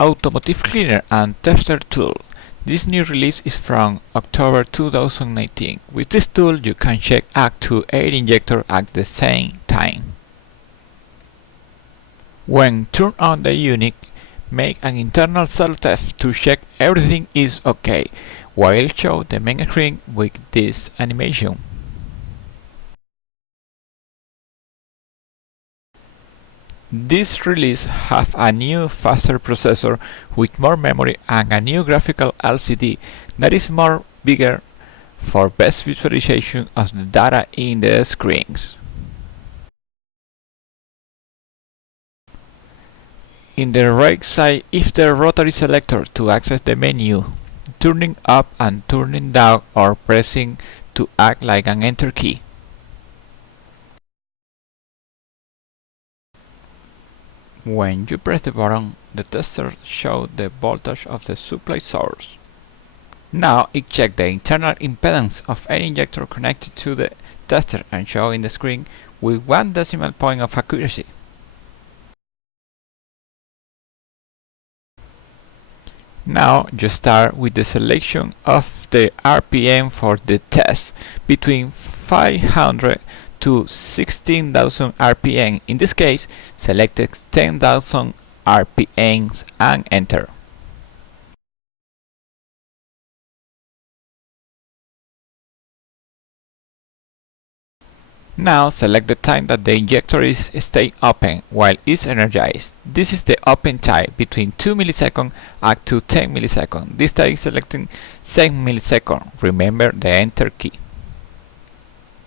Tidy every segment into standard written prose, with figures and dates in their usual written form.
Automotive Cleaner and Tester Tool. This new release is from October 2019. With this tool you can check up to 8 injectors at the same time. When turn on the unit, make an internal self-test to check everything is okay, while show the main screen with this animation. This release has a new faster processor with more memory and a new graphical LCD that is more bigger for best visualization of the data in the screens. In the right side is the rotary selector to access the menu, turning up and turning down or pressing to act like an enter key. When you press the button, the tester shows the voltage of the supply source. Now it checks the internal impedance of any injector connected to the tester and shows in the screen with 1 decimal point of accuracy. Now you start with the selection of the RPM for the test between 500 to 16,000 RPM. In this case, select 10,000 RPM and enter. Now select the time that the injector is stay open while it's energized. This is the open time between 2 milliseconds up to 10 milliseconds. This time is selecting 7 milliseconds. Remember the enter key.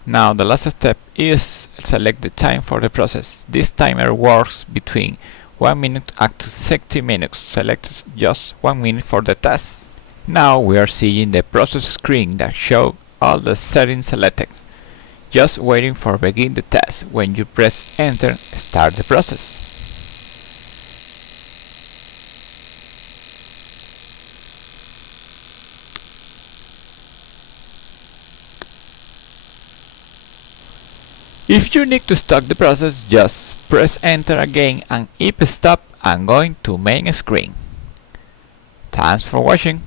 Now the last step is select the time for the process. This timer works between 1 minute up to 60 minutes. Select just 1 minute for the test. Now we are seeing the process screen that shows all the settings selected. Just waiting for begin the test. When you press enter, start the process. If you need to stop the process, just press enter again and if stop and going to main screen. Thanks for watching.